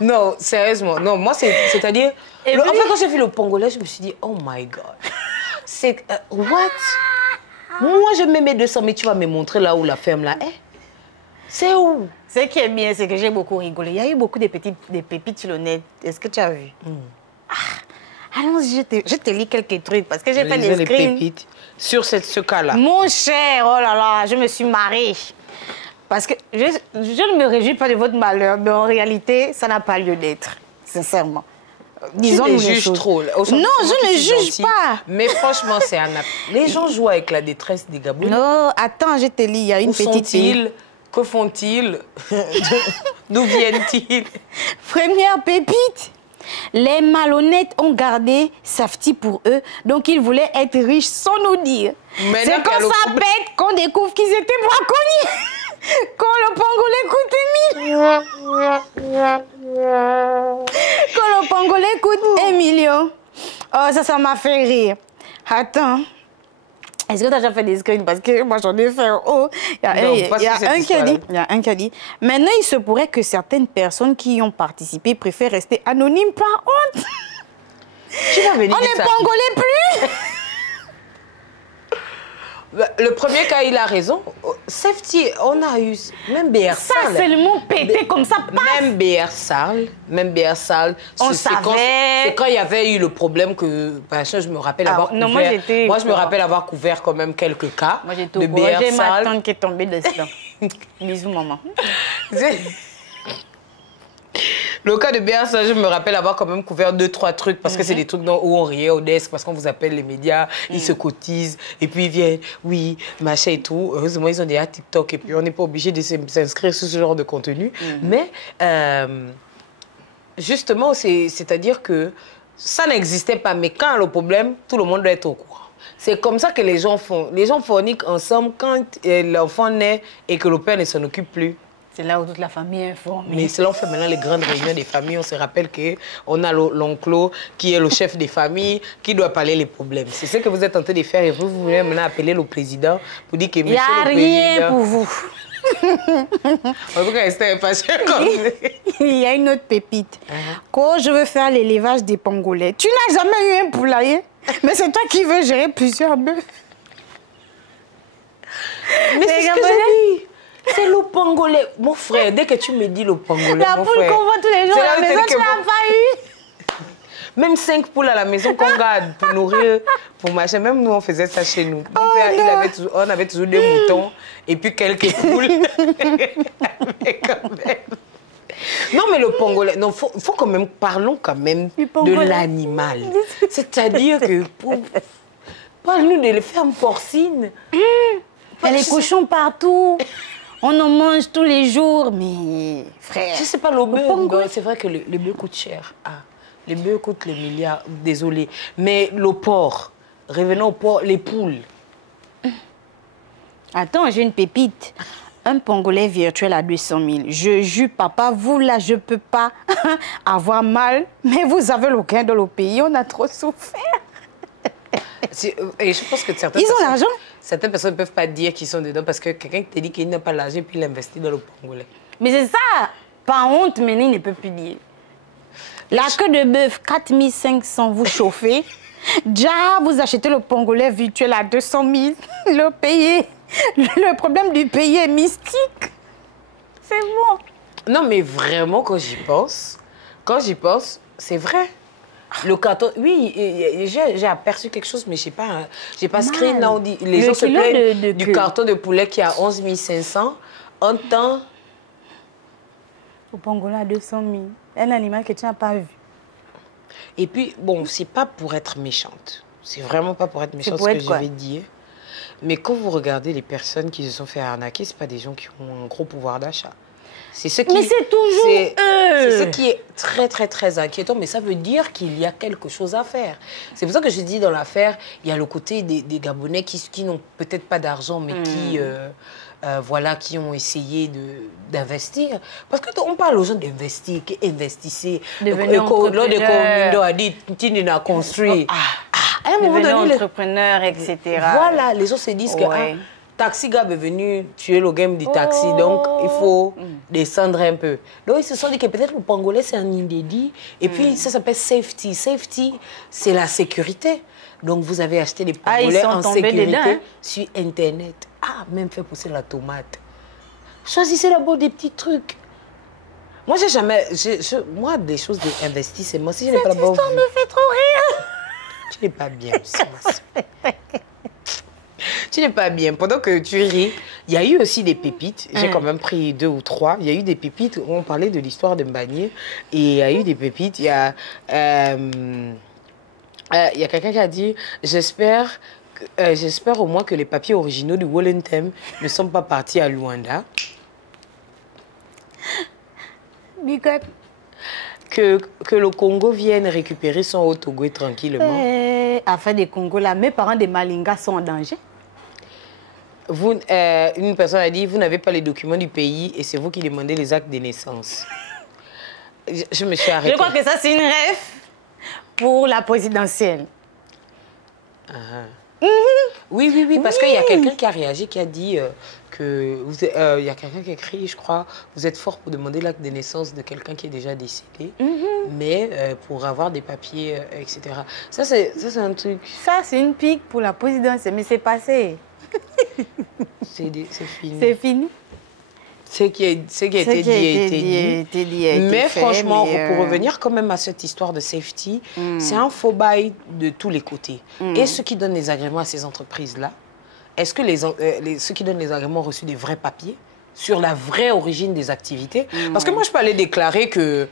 Non, sérieusement. Non, moi, c'est-à-dire... En fait, quand j'ai vu le pangolais, je me suis dit, oh my God. C'est... what? Moi, je mets mes 200, mais tu vas me montrer là où la ferme, là. C'est où? Ce qui est bien, c'est que j'ai beaucoup rigolé. Il y a eu beaucoup de pépites sur le net. Est-ce que tu as vu? Allons-y, je te lis quelques trucs parce que j'ai fait des screens. pépites sur ce cas-là. Mon cher, oh là là, je me suis marrée. Parce que je ne me réjouis pas de votre malheur, mais en réalité, ça n'a pas lieu d'être, sincèrement. Disons-nous les juges choses. trop. Non, je ne juge pas. Mais franchement, c'est un... Les gens jouent avec la détresse des Gabonais. Non, attends, je te lis, il y a une Où petite sont-ils? Que font-ils? D'où viennent-ils? Première pépite. Les malhonnêtes ont gardé Safety pour eux, donc ils voulaient être riches sans nous dire. C'est quand ça pète qu'on découvre qu'ils étaient braconniers. Quand le pangolais coûte 1 million. Quand le pangolais coûte 1 million. Oh, ça m'a fait rire. Attends. Est-ce que tu as déjà fait des screens? Parce que moi, j'en ai fait. Oh, il y a un qui a dit, maintenant, il se pourrait que certaines personnes qui y ont participé préfèrent rester anonymes par honte. Tu vas venir On ne pangolait plus. Le premier cas, il a raison. Safety, on a eu... Même BR Ça, seulement pété comme ça. Même BR Sarl. On savait. C'est quand il y avait eu le problème que... je me rappelle avoir couvert... Moi, je me rappelle avoir couvert quand même quelques cas. Moi, j'ai tout de BR J'ai ma Sarl. tante qui est tombée dedans. Bisous, maman. Le cas de BR Sarl, je me rappelle avoir quand même couvert 2-3 trucs parce que c'est des trucs où on riait au desk parce qu'on vous appelle les médias, ils se cotisent et puis ils viennent, oui, machin et tout. Heureusement, ils ont déjà TikTok et puis on n'est pas obligé de s'inscrire sur ce genre de contenu. Mais justement, c'est-à-dire que ça n'existait pas. Mais quand le problème, tout le monde doit être au courant. C'est comme ça que les gens font. Les gens forniquent ensemble quand l'enfant naît et que le père ne s'en occupe plus. C'est là où toute la famille est informée. Mais c'est là où on fait maintenant les grandes réunions des familles. On se rappelle qu'on a l'oncle qui est le chef des familles, qui doit parler les problèmes. C'est ce que vous êtes en train de faire et vous voulez maintenant appeler le président pour dire que monsieur le président... Il n'y a rien pour vous. En tout cas, restez impatient comme Il y a une autre pépite. Quand je veux faire l'élevage des pangolais, tu n'as jamais eu un poulailler, mais c'est toi qui veux gérer plusieurs bœufs. Mais c'est ce que j'ai dit. C'est le pangolais. Mon frère, dès que tu me dis le pangolais, la poule qu'on voit tous les jours à la maison, tu l'as pas eu. Même 5 poules à la maison qu'on garde pour nourrir, pour machin. Même nous, on faisait ça chez nous. Mon père, on avait toujours des moutons et puis quelques poules. Mais quand même. Non, mais le pangolais, non, faut quand même, parlons quand même de l'animal. C'est-à-dire que, parle-nous de les fermes porcines. Il y a les cochons partout. On en mange tous les jours, mais frère. Je sais pas, le bœuf, c'est vrai que les bœufs coûtent cher. Ah, les bœufs coûtent les milliards, désolé. Mais le porc, revenons au porc, les poules. Attends, j'ai une pépite. Un pangolais virtuel à 200 000. Je jure, papa, vous là, je peux pas avoir mal. Mais vous avez le gain dans le pays, on a trop souffert. Et je pense que ils ont l'argent. Certaines personnes ne peuvent pas dire qu'ils sont dedans parce que quelqu'un te dit qu'il n'a pas l'argent et puis il investit dans le pangolais. Mais c'est ça. Par honte, mais il ne peut plus dire. La queue de bœuf, 4 500, vous chauffez. Déjà, vous achetez le pangolais virtuel à 200 000. Le pays, le problème du pays est mystique. C'est bon. Non, mais vraiment, quand j'y pense, c'est vrai. Le carton, oui, j'ai aperçu quelque chose, mais je sais pas screen. Là, on dit, les gens se plaignent du carton de poulet qui a 11 500. En temps... Au pangolais à 200 000. Un animal que tu n'as pas vu. Et puis, bon, c'est pas pour être méchante. C'est vraiment pas pour être méchante ce que je vais dire. Mais quand vous regardez les personnes qui se sont fait arnaquer, ce pas des gens qui ont un gros pouvoir d'achat. C'est ce qui, mais c'est toujours eux. C'est ce qui est très, très, très inquiétant. Mais ça veut dire qu'il y a quelque chose à faire. C'est pour ça que je dis dans l'affaire, il y a le côté des Gabonais qui n'ont peut-être pas d'argent, mais voilà, qui ont essayé d'investir. Parce qu'on parle aux gens d'investir, qui investissez. Devenir entrepreneur. A dit, tu n'as construit. À un moment donné, entrepreneur, etc. Voilà, les gens se disent que... Taxi Gab est venu tuer le game du taxi, donc il faut descendre un peu. Donc ils se sont dit que peut-être le pangolais c'est un inédit, et puis ça s'appelle safety. Safety, c'est la sécurité. Donc vous avez acheté des pangolais en sécurité dedans, sur Internet. Ah, même fait pousser la tomate. Choisissez d'abord des petits trucs. Moi, j'ai jamais... moi, des choses d'investissement, si je n'ai pas d'abord... Cette histoire me fait trop rire. Tu n'es pas bien, tu n'es pas bien. Pendant que tu ris, il y a eu aussi des pépites. J'ai quand même pris 2 ou 3. Il y a eu des pépites. On parlait de l'histoire de Mbagnier. Et il y a eu des pépites. Il y a quelqu'un qui a dit « J'espère au moins que les papiers originaux du Wollentem ne sont pas partis à Luanda. » Big up. Que le Congo vienne récupérer son Haut-Togo tranquillement. Afin des Congos, là, mes parents des Malinga sont en danger. Une personne a dit, vous n'avez pas les documents du pays et c'est vous qui demandez les actes de naissance. Je me suis arrêtée. Je crois que ça, c'est une rêve pour la présidentielle. Oui, parce qu'il y a quelqu'un qui a réagi, qui a dit que... Il y a quelqu'un qui a écrit, je crois, vous êtes fort pour demander l'acte de naissance de quelqu'un qui est déjà décédé, mais pour avoir des papiers, etc. Ça, c'est un truc... Ça, c'est une pique pour la présidentielle, mais c'est passé. C'est fini. C'est fini. Ce qui a été dit. Mais franchement, pour revenir quand même à cette histoire de safety, c'est un faux bail de tous les côtés. Et ceux qui donnent les agréments à ces entreprises-là, est-ce que ceux qui donnent les agréments ont reçu des vrais papiers sur la vraie origine des activités? Parce que moi, je peux aller déclarer que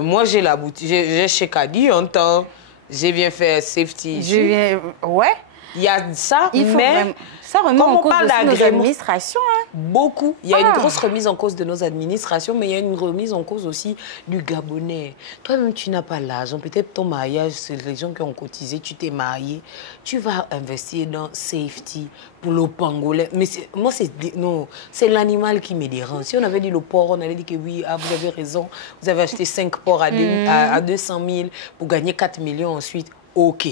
moi, j'ai la boutique, j'ai chez Kadi en temps, j'ai bien fait safety. Ouais. Il y a ça, mais vraiment... ça remet en cause nos administrations. Hein. Beaucoup. Il y a une grosse remise en cause de nos administrations, mais il y a une remise en cause aussi du Gabonais. Toi-même, tu n'as pas l'argent. Peut-être ton mariage, c'est les gens qui ont cotisé, tu t'es marié. Tu vas investir dans safety pour le pangolais. Mais moi, c'est l'animal qui me dérange. Si on avait dit le porc, on allait dire que oui, vous avez raison. Vous avez acheté 5 porcs à 200 000 pour gagner 4 millions ensuite. OK.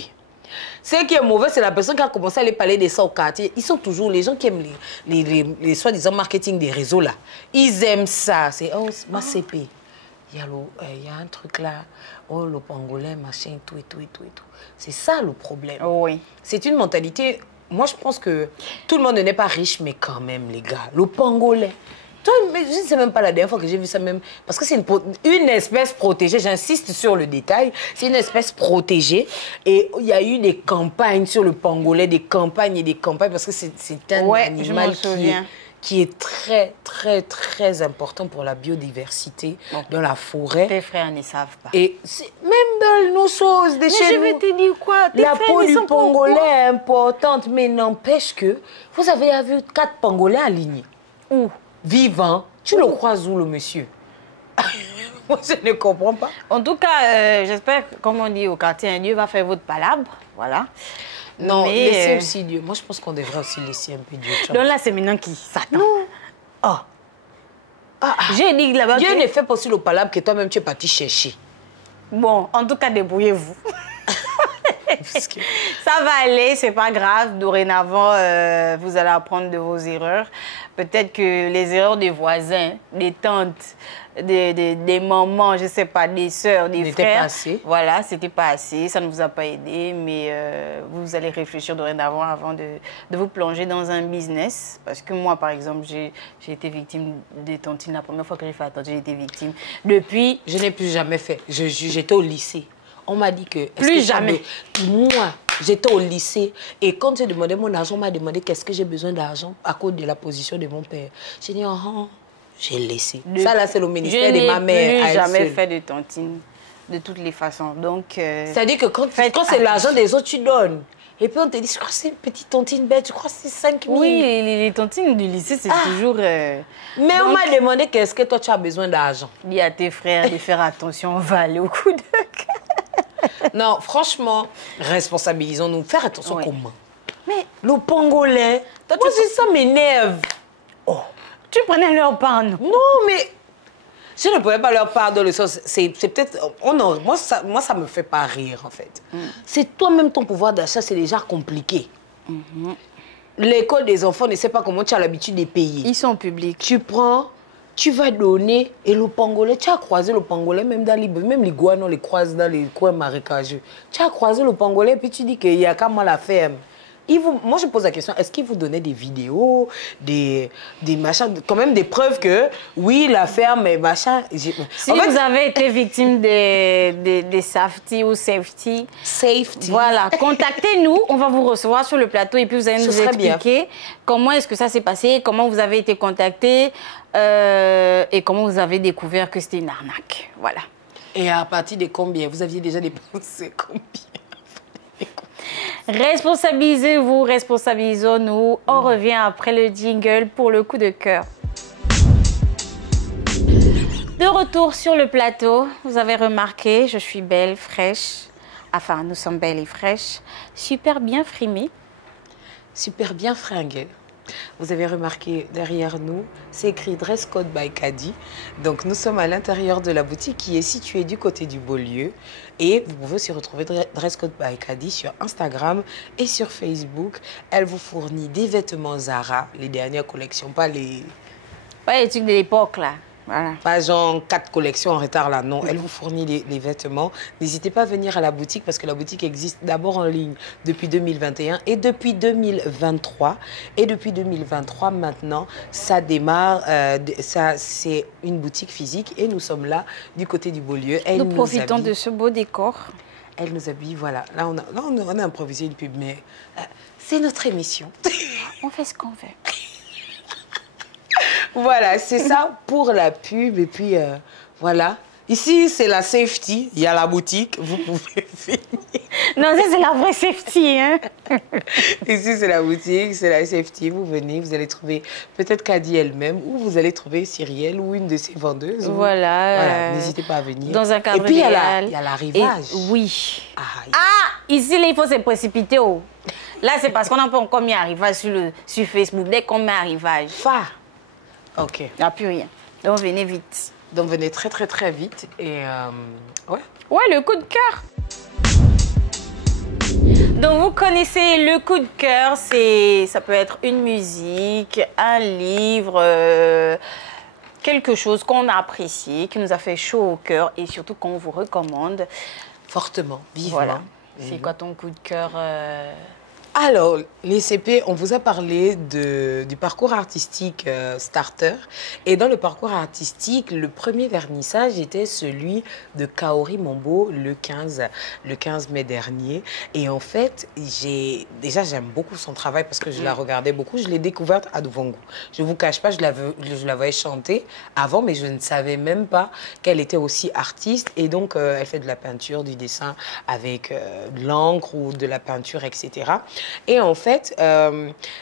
Ce qui est mauvais, c'est la personne qui a commencé à aller parler de ça au quartier. Ils sont toujours les gens qui aiment les soi-disant marketing des réseaux là. Ils aiment ça. C'est ma CP. Il y a un truc là. Oh, le pangolais, machin, tout et tout et tout et tout. C'est ça le problème. Oui. C'est une mentalité moi, je pense que tout le monde n'est pas riche, mais quand même, les gars, le pangolais. Toi, mais je ne sais même pas la dernière fois que j'ai vu ça même. Parce que c'est une espèce protégée, j'insiste sur le détail, c'est une espèce protégée. Et il y a eu des campagnes sur le pangolais, des campagnes et des campagnes, parce que c'est un animal qui est très, très, très important pour la biodiversité dans la forêt. Tes frères ne savent pas. Et même dans nos choses de chez nous. Je vais te dire quoi? La peau du pangolais est importante, mais n'empêche que vous avez vu 4 pangolais alignés. Où? Vivant. Tu le croises où, le monsieur? Moi, je ne comprends pas. En tout cas, j'espère que, comme on dit au quartier, Dieu va faire votre palabre. Voilà. Non, mais laissez aussi Dieu. Moi, je pense qu'on devrait aussi laisser un peu Dieu. Donc là, c'est maintenant qui s'attend. Oh. J'ai dit là-bas. Dieu ne fait pas aussi le palabre que toi-même, tu es parti chercher. Bon, en tout cas, débrouillez-vous. Ça va aller, c'est pas grave. Dorénavant, vous allez apprendre de vos erreurs. Peut-être que les erreurs des voisins, des tantes, des mamans, je sais pas, des sœurs, des frères. Pas assez. Voilà, c'était pas assez. Ça ne vous a pas aidé, mais vous allez réfléchir dorénavant avant de vous plonger dans un business. Parce que moi, par exemple, j'ai été victime des tontines. La première fois que j'ai fait la tontine, j'ai été victime. Depuis... Je n'ai plus jamais fait. J'étais au lycée. On m'a dit que... Plus jamais. Moi, j'étais au lycée. Et quand j'ai demandé mon argent, on m'a demandé qu'est-ce que j'ai besoin d'argent à cause de la position de mon père. J'ai dit, j'ai laissé. Ça, là, c'est le ministère de ma mère. Je n'ai jamais fait de tontine, de toutes les façons. Donc... c'est-à-dire que quand c'est l'argent des autres, tu donnes. Et puis on te dit, je crois que c'est une petite tontine bête, je crois que c'est 5 000. Oui, les tontines du lycée, c'est toujours... Mais on m'a demandé qu'est-ce que toi, tu as besoin d'argent. Dis à tes frères de faire attention, on va aller au coup de cœur. Non, franchement, responsabilisons-nous. Faire attention comment? Mais le pangolais, moi, ça m'énerve. Oh, tu prenais leur part, non? Non, mais je ne prenais pas leur part dans le sens... C'est peut-être... Moi, ça me fait pas rire, en fait. C'est toi-même, ton pouvoir d'achat, c'est déjà compliqué. L'école des enfants ne sait pas comment tu as l'habitude de payer. Ils sont publics. Tu prends... Tu vas donner, et le pangolais, tu as croisé le pangolais, même l'iguane, on les croise dans les coins marécageux. Tu as croisé le pangolais, et puis tu dis qu'il y a qu'à moi la ferme. Moi, je pose la question, est-ce qu'ils vous donnaient des vidéos, des machins, quand même des preuves que, oui, la ferme est machin. Si vous avez été victime des safety ou safety, voilà, contactez-nous, on va vous recevoir sur le plateau et puis vous allez nous expliquer comment est-ce que ça s'est passé, comment vous avez été contacté et comment vous avez découvert que c'était une arnaque. Voilà. Et à partir de combien? Vous aviez déjà dépensé combien? Responsabilisez-vous, responsabilisons-nous. On revient après le jingle pour le coup de cœur. De retour sur le plateau, vous avez remarqué, je suis belle, fraîche. Enfin, nous sommes belles et fraîches. Super bien frimées. Super bien fringuées. Vous avez remarqué derrière nous, c'est écrit Dress Code by Kadi. Donc nous sommes à l'intérieur de la boutique qui est située du côté du Beaulieu. Et vous pouvez aussi retrouver Dress Code by Kadi sur Instagram et sur Facebook. Elle vous fournit des vêtements Zara, les dernières collections, pas les... Pas les trucs de l'époque là. Voilà. Pas genre 4 collections en retard là, non. Elle vous fournit les vêtements. N'hésitez pas à venir à la boutique parce que la boutique existe d'abord en ligne depuis 2021 et depuis 2023. Et depuis 2023 maintenant, ça démarre. C'est une boutique physique et nous sommes là du côté du Beaulieu. Nous profitons de ce beau décor. Elle nous habille, voilà. Là, on a improvisé une pub, mais c'est notre émission. On fait ce qu'on veut. Voilà, c'est ça pour la pub. Et puis, voilà. Ici, c'est la safety. Il y a la boutique. Vous pouvez venir. Non, ça, c'est la vraie safety. Hein? Ici, c'est la boutique, c'est la safety. Vous venez, vous allez trouver peut-être Kadi elle-même ou vous allez trouver Cyrielle ou une de ses vendeuses. Voilà. N'hésitez pas à venir. Dans un cadre Et puis, idéal. il y a l'arrivage. Oui. Ici, là, il faut se précipiter. Oh. Là, c'est parce qu'on n'a pas encore mis arrivage sur Facebook. Dès qu'on met arrivage. Ok. Il n'y a plus rien. Donc, venez vite. Donc, venez très, très, très vite. Et ouais. Ouais, le coup de cœur. Donc, vous connaissez le coup de cœur. Ça peut être une musique, un livre, quelque chose qu'on a apprécié, qui nous a fait chaud au cœur et surtout qu'on vous recommande. Fortement, vivement. Voilà. C'est quoi ton coup de cœur Alors, les CP, on vous a parlé du parcours artistique starter. Et dans le parcours artistique, le premier vernissage était celui de Kaori Mombo le 15 mai dernier. Et en fait, déjà, j'aime beaucoup son travail parce que je la regardais beaucoup. Je l'ai découverte à Duvongo. Je ne vous cache pas, je la voyais chanter avant, mais je ne savais même pas qu'elle était aussi artiste. Et donc, elle fait de la peinture, du dessin avec de l'encre ou de la peinture, etc. Et en fait,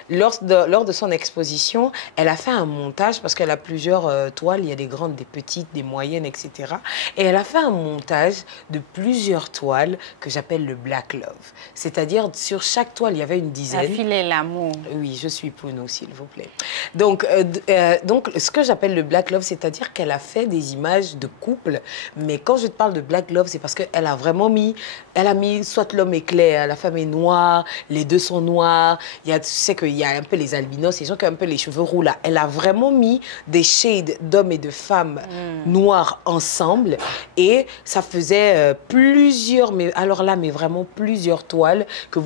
lors de son exposition, elle a fait un montage parce qu'elle a plusieurs toiles. Il y a des grandes, des petites, des moyennes, etc. Et elle a fait un montage de plusieurs toiles que j'appelle le Black Love. C'est-à-dire, sur chaque toile, il y avait une dizaine. La file et l'amour. Oui, je suis Pounou, s'il vous plaît. Donc, ce que j'appelle le Black Love, c'est-à-dire qu'elle a fait des images de couple. Mais quand je te parle de Black Love, c'est parce qu'elle a vraiment mis... Elle a mis soit l'homme est clair, la femme est noire, les deux sont noirs. Tu sais qu'il y a un peu les albinos, les gens qui ont un peu les cheveux roux là. Elle a vraiment mis des shades d'hommes et de femmes noirs ensemble. Et ça faisait plusieurs, mais alors là, mais vraiment plusieurs toiles que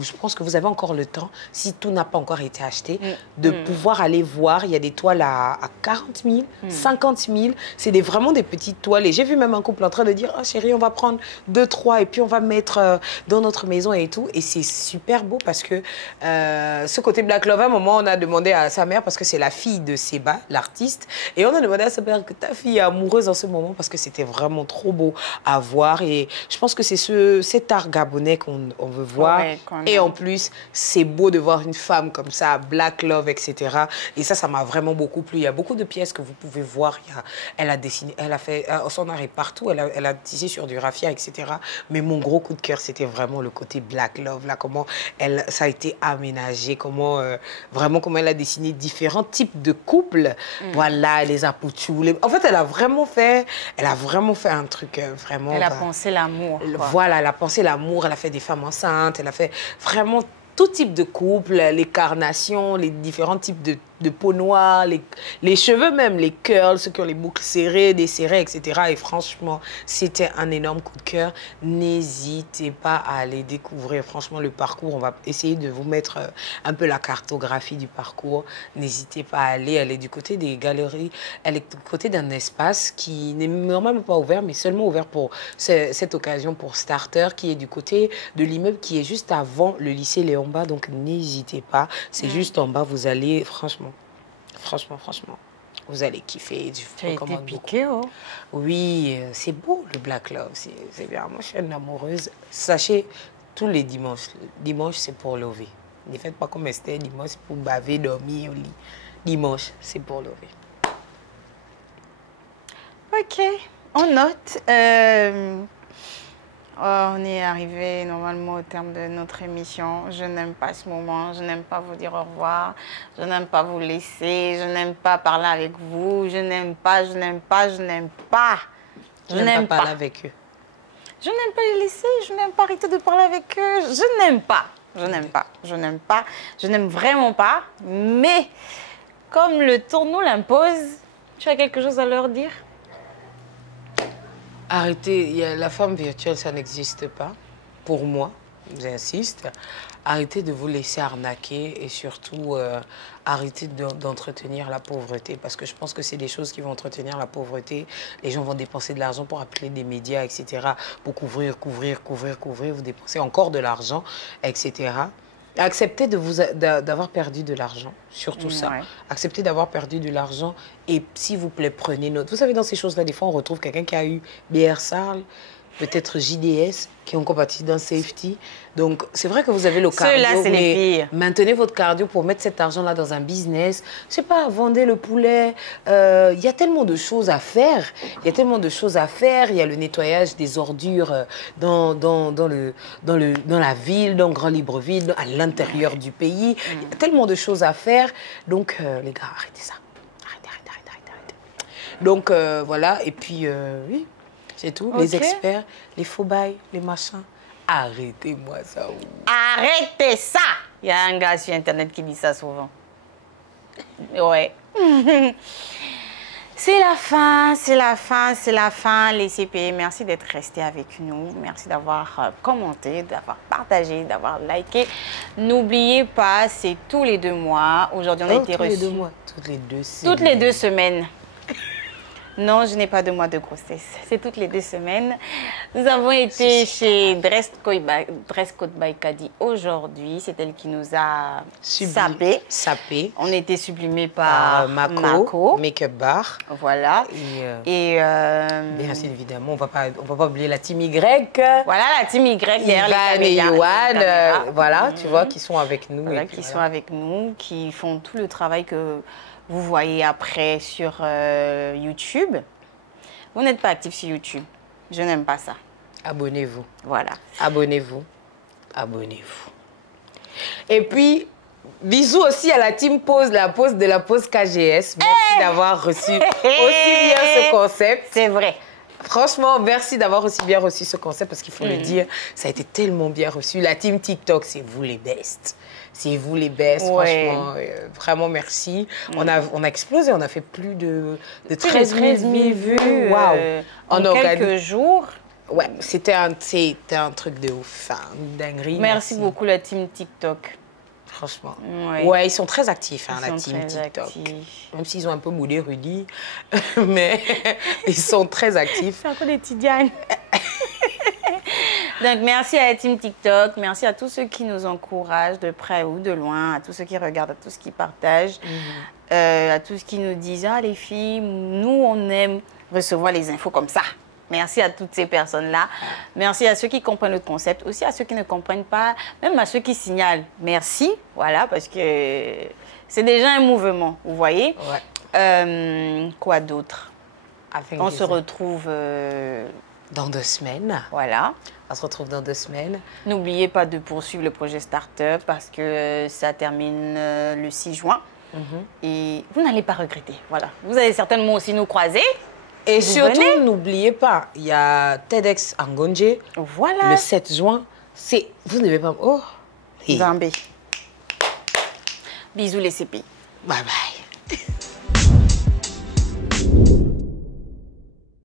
je pense que vous avez encore le temps, si tout n'a pas encore été acheté, de pouvoir aller voir. Il y a des toiles à 40 000, 50 000. C'est vraiment des petites toiles. Et j'ai vu même un couple en train de dire, oh chérie, on va prendre 2, 3 et puis on va mettre dans notre maison et tout. Et c'est super beau parce que ce côté Black Love, à un moment, on a demandé à sa mère, parce que c'est la fille de Seba, l'artiste, et on a demandé à sa mère que ta fille est amoureuse en ce moment parce que c'était vraiment trop beau à voir. Et je pense que c'est cet art gabonais qu'on veut voir. Ouais, et en plus, c'est beau de voir une femme comme ça, Black Love, etc. Et ça m'a vraiment beaucoup plu. Il y a beaucoup de pièces que vous pouvez voir. Elle a dessiné, elle a fait, son art est partout. Elle a tissé sur du raffia, etc. Mais mon gros coup de cœur, c'était vraiment le côté Black Love, là, comment ça a été aménagé, vraiment comment elle a dessiné différents types de couples. Voilà, les apouchous. En fait, elle a vraiment fait un truc vraiment... Elle a pensé l'amour. Voilà, elle a pensé l'amour, elle a fait des femmes enceintes, elle a fait vraiment tout type de couple, les carnations, les différents types de peau noire, les cheveux même, les curls, ceux qui ont les boucles serrées, desserrées, etc. Et franchement, c'était un énorme coup de cœur. N'hésitez pas à aller découvrir franchement le parcours. On va essayer de vous mettre un peu la cartographie du parcours. N'hésitez pas à aller. Elle est du côté des galeries. Elle est du côté d'un espace qui n'est normalement pas ouvert, mais seulement ouvert pour cette occasion pour Starter, qui est du côté de l'immeuble qui est juste avant le lycée Léon-Bas. Donc n'hésitez pas. C'est juste en bas. Vous allez, franchement, vous allez kiffer. Tu as été piquée, oh? Oui, c'est beau le Black Love, c'est bien. Moi, je suis une amoureuse. Sachez, tous les dimanches, dimanche, c'est pour lever. Ne faites pas comme Esther, dimanche, c'est pour baver, dormir au lit. Dimanche, c'est pour lever. Ok, on note. On est arrivé normalement au terme de notre émission. Je n'aime pas ce moment, je n'aime pas vous dire au revoir, je n'aime pas vous laisser, je n'aime pas parler avec vous, je n'aime pas. Je n'aime pas parler avec eux. Je n'aime pas les laisser, je n'aime pas arrêter de parler avec eux, je n'aime pas. Je n'aime vraiment pas, mais comme le tour nous l'impose, tu as quelque chose à leur dire? Arrêtez, la femme virtuelle, ça n'existe pas. Pour moi, j'insiste. Arrêtez de vous laisser arnaquer et surtout arrêtez d'entretenir la pauvreté. Parce que je pense que c'est des choses qui vont entretenir la pauvreté. Les gens vont dépenser de l'argent pour appeler des médias, etc. Pour couvrir. Vous dépensez encore de l'argent, etc. Acceptez d'avoir perdu de l'argent, surtout ça. Ouais. Acceptez d'avoir perdu de l'argent et s'il vous plaît, prenez note. Vous savez, dans ces choses-là, des fois, on retrouve quelqu'un qui a eu BR Sarl, peut-être JDS, qui ont combattu dans Safety. Donc, c'est vrai que vous avez le cardio. Ceux-là, c'est les pires. Maintenez votre cardio pour mettre cet argent-là dans un business. Je sais pas, vendez le poulet. Il y a tellement de choses à faire. Il y a le nettoyage des ordures dans la ville, dans Grand-Libreville, à l'intérieur du pays. Il y a tellement de choses à faire. Donc, les gars, arrêtez ça. Arrêtez. Donc, voilà. Et puis, oui. C'est tout. Okay. Les experts, les faux bails, les machins. Arrêtez-moi ça. Arrêtez ça. Il y a un gars sur Internet qui dit ça souvent. Ouais. C'est la fin, c'est la fin, c'est la fin, les CP. Merci d'être restés avec nous. Merci d'avoir commenté, d'avoir partagé, d'avoir liké. N'oubliez pas, c'est tous les 2 mois. Aujourd'hui, on a été reçus. Tous les 2 mois. Toutes les 2 semaines. Toutes les 2 semaines. Non, je n'ai pas de mois de grossesse. C'est toutes les 2 semaines. Nous avons été chez Dress Code by Kadi aujourd'hui. C'est elle qui nous a sapé. On était sublimés par Mako, Make-up Bar. Voilà. Et bien évidemment, on va pas oublier la team Y. Voilà, la team Y derrière Ivan et Yohan, voilà, tu vois, qui sont avec nous. Voilà, sont avec nous, qui font tout le travail que vous voyez après sur YouTube. Vous n'êtes pas actif sur YouTube. Je n'aime pas ça. Abonnez-vous. Voilà. Abonnez-vous. Abonnez-vous. Et puis, bisous aussi à la team Pause, la pause KGS. Merci d'avoir reçu aussi bien ce concept. C'est vrai. Franchement, merci d'avoir aussi bien reçu ce concept parce qu'il faut le dire, ça a été tellement bien reçu. La team TikTok, c'est vous les best. C'est vous les best, franchement. Vraiment, merci. On a explosé, on a fait plus de 13 000 vues. Waouh! En quelques jours. Ouais, c'était un truc de ouf, une dinguerie. Merci beaucoup la team TikTok. Franchement. Ouais, ils sont très actifs, la team TikTok. Actifs. Même s'ils ont un peu moulé Rudy, mais ils sont très actifs. C'est encore des Tidiane. Donc, merci à la team TikTok. Merci à tous ceux qui nous encouragent de près ou de loin, à tous ceux qui regardent, à tous ceux qui partagent, à tous ceux qui nous disent « Ah, les filles, nous, on aime recevoir les infos comme ça. » Merci à toutes ces personnes-là. Merci à ceux qui comprennent le concept, aussi à ceux qui ne comprennent pas, même à ceux qui signalent. Merci, voilà, parce que c'est déjà un mouvement, vous voyez. Quoi d'autre? On se retrouve... dans 2 semaines. Voilà. On se retrouve dans 2 semaines. N'oubliez pas de poursuivre le projet Startup parce que ça termine le 6 juin. Et vous n'allez pas regretter. Voilà. Vous allez certainement aussi nous croiser. Et surtout, n'oubliez pas, il y a TEDx Angonje. Voilà. Le 7 juin. Vous ne devez pas... Oh. Zambé. Bisous les CP. Bye bye.